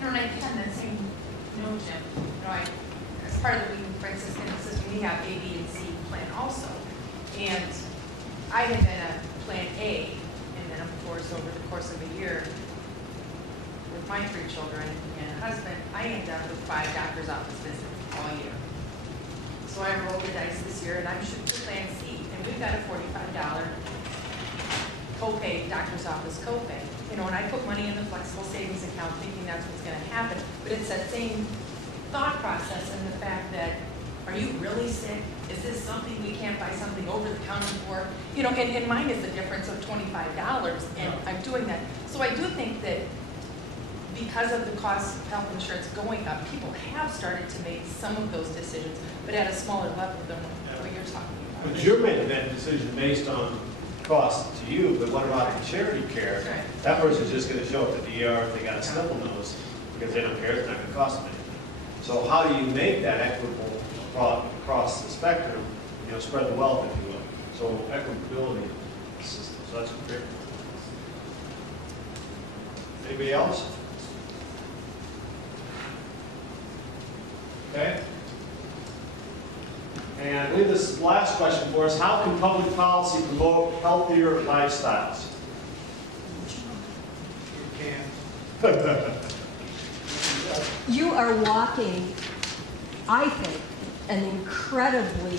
You know, and I think on that same note, Jim, you know, as part of the Weed Franciscan system, we have A, B, and C plan also. And I had been a plan A, and then of course, over the course of a year, with my 3 children and husband, I ended up with 5 doctor's office visits all year. So I rolled the dice this year, and I'm shooting for plan C, and we've got a $45 copay, doctor's office copay. You know, and I put money in the flexible savings account thinking that's what's going to happen. But it's that same thought process and the fact that, are you really sick? Is this something we can't buy something over the counter for? You know, and mine is the difference of $25, and I'm doing that. So I do think that because of the cost of health insurance going up, people have started to make some of those decisions, but at a smaller level than what you're talking about. But you're making that decision based on cost to you, but what about the charity care? Right. That person's just going to show up at the ER if they got a sniffle nose because they don't care, it's not going to cost them anything. So how do you make that equitable across the spectrum, you know, spread the wealth, if you will? So equitability system, so that's great. Anybody else? Okay. And I believe this is the last question for us. How can public policy promote healthier lifestyles? You can. You are walking, I think, an incredibly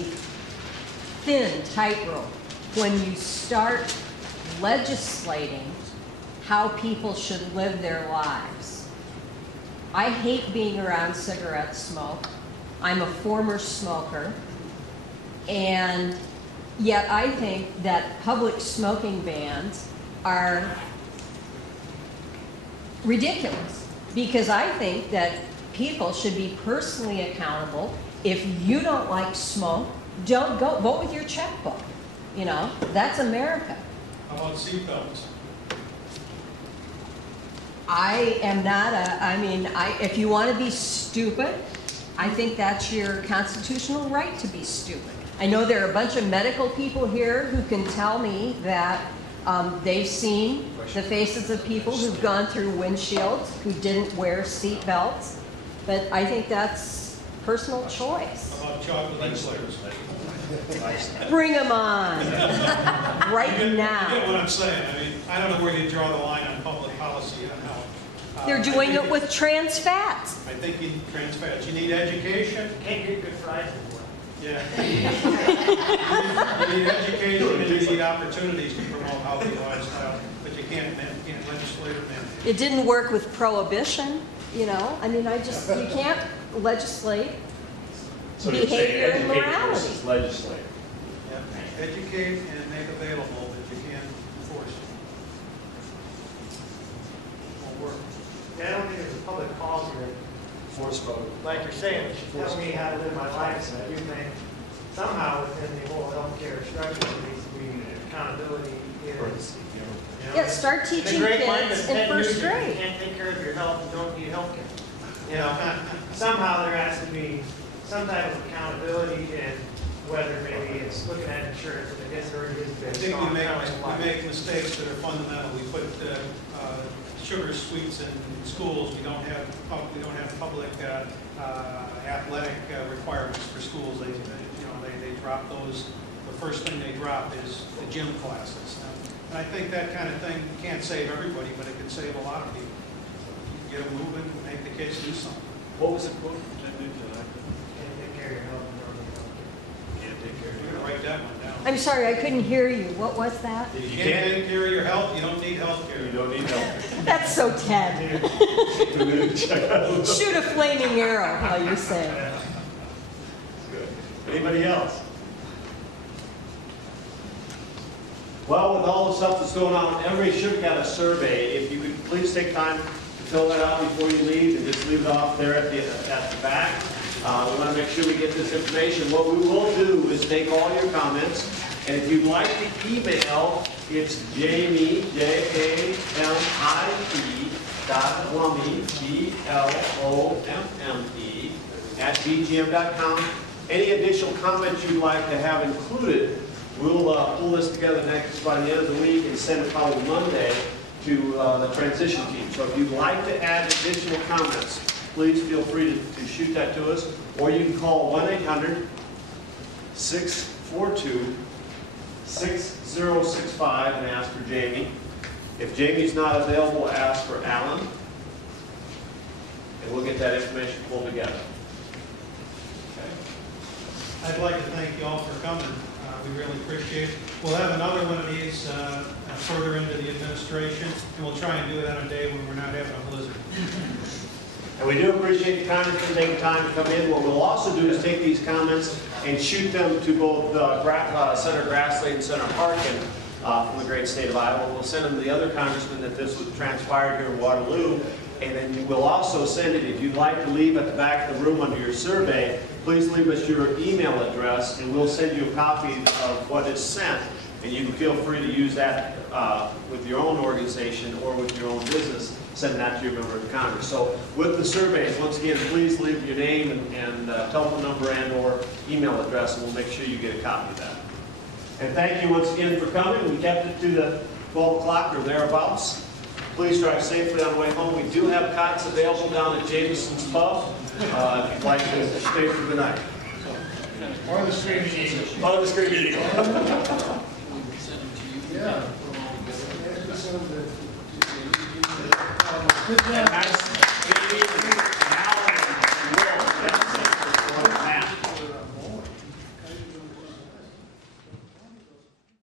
thin tightrope when you start legislating how people should live their lives. I hate being around cigarette smoke. I'm a former smoker. And yet I think that public smoking bans are ridiculous, because I think that people should be personally accountable. If you don't like smoke, don't go, vote with your checkbook. You know, that's America. How about seatbelts? I am not if you want to be stupid, I think that's your constitutional right to be stupid. I know there are a bunch of medical people here who can tell me that they've seen the faces of people who've gone through windshields who didn't wear seat belts, but I think that's personal choice. How about chocolate eclairs? Bring them on, right You now. get what I'm saying. I mean, I don't know where you draw the line on public policy on how. They're doing it with trans fats. I think you need trans fats. You need education. Can't get good fries anymore. Yeah. You need education and you need opportunities to promote healthy lifestyle, but you can't legislate or mandate. It didn't work with prohibition, you know. I mean, you can't legislate So you're saying behavior and educate morality. versus legislate. Yeah. Educate and make available, but you can't enforce it. Won't work. Yeah, I don't think there's a public policy that, Force vote. like you're saying, that should tell me how to live my life. So I do think somehow within the whole healthcare structure there needs to be accountability. Yeah, start teaching kids in first grade. You can't take care of your health and don't need health care. You know, somehow there has to be some type of accountability, and whether maybe it's looking at insurance, and I guess there is I think we make mistakes that are fundamental. We put sugar sweets in schools. We don't have public athletic requirements for schools. They drop those. The first thing they drop is the gym classes. And I think that kind of thing can't save everybody, but it can save a lot of people. You get them moving, make the kids do something. What was the quote? Can't take care of your health and don't need health care. Can't take care of You're your going to write that one down. I'm sorry, I couldn't hear you. What was that? If you can't take care of your health, you don't need health care. You don't need help. That's so Ted. Check out. Shoot a flaming arrow while you're saying. Good. Anybody else? Well, with all the stuff that's going on, everybody should have got a survey. If you could please take time to fill that out before you leave, and just leave it off there at the back. We want to make sure we get this information. What we will do is take all your comments, and if you'd like to email, it's Jamie, Jamie, .Blome, BLOMME, @VGM.com. Any additional comments you'd like to have included, we'll pull this together by the end of the week and send it probably Monday to the transition team. So if you'd like to add additional comments, please feel free to shoot that to us, or you can call 1-800-642-6065 and ask for Jamie. If Jamie's not available, ask for Alan, and we'll get that information pulled together. I'd like to thank you all for coming. We really appreciate it. We'll have another one of these further into the administration, and we'll try and do it on a day when we're not having a blizzard. And we do appreciate the Congressman taking time to come in. What we'll also do is take these comments and shoot them to both Senator Grassley and Senator Harkin from the great state of Iowa. We'll send them to the other congressman that this was transpired here in Waterloo. And then we'll also send it, if you'd like to leave at the back of the room under your survey, please leave us your email address, and we'll send you a copy of what is sent. And you can feel free to use that with your own organization or with your own business, send that to your member of Congress. So with the surveys, once again, please leave your name and telephone number and or email address, and we'll make sure you get a copy of that. And thank you once again for coming. We kept it to the 12 o'clock or thereabouts. Please drive safely on the way home. We do have cots available down at Jameson's Pub if you'd like to stay for the night. Or the Screaming Eagle. Oh, the Screaming Eagle. Yeah. Nice meeting.